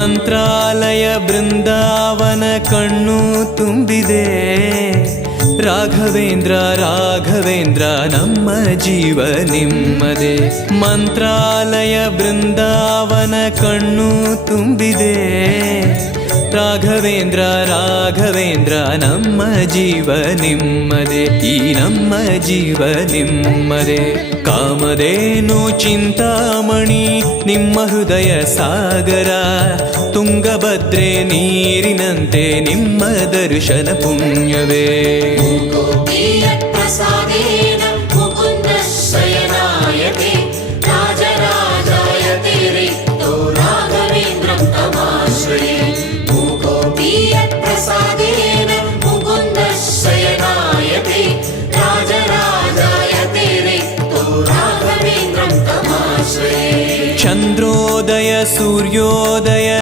ಮಂತ್ರಾಲಯ ಬೃಂದಾವನ ಕಣ್ಣು ತುಂಬಿದೆ. ರಾಘವೇಂದ್ರ ರಾಘವೇಂದ್ರ ನಮ್ಮ ಜೀವ ನಿಮ್ಮದೇ. ಮಂತ್ರಾಲಯ ಬೃಂದಾವನ ಕಣ್ಣು ತುಂಬಿದೆ. ರಾಘವೇಂದ್ರ ರಾಘವೇಂದ್ರ ನಮ್ಮ ಜೀವ ನಿಮ್ಮದೇ. ಈ ನಮ್ಮ ಜೀವ ನಿಮ್ಮದೇ. ಕಾಮಧೇನು ಚಿಂತಾಮಣಿ ನಿಮ್ಮ ಹೃದಯ ಸಾಗರ. ತುಂಗಭದ್ರೆ ನೀರಿನಂತೆ ನಿಮ್ಮ ದರ್ಶನ ಪುಣ್ಯವೇ. ಚಂದ್ರೋದಯ ಸೂರ್ಯೋದಯ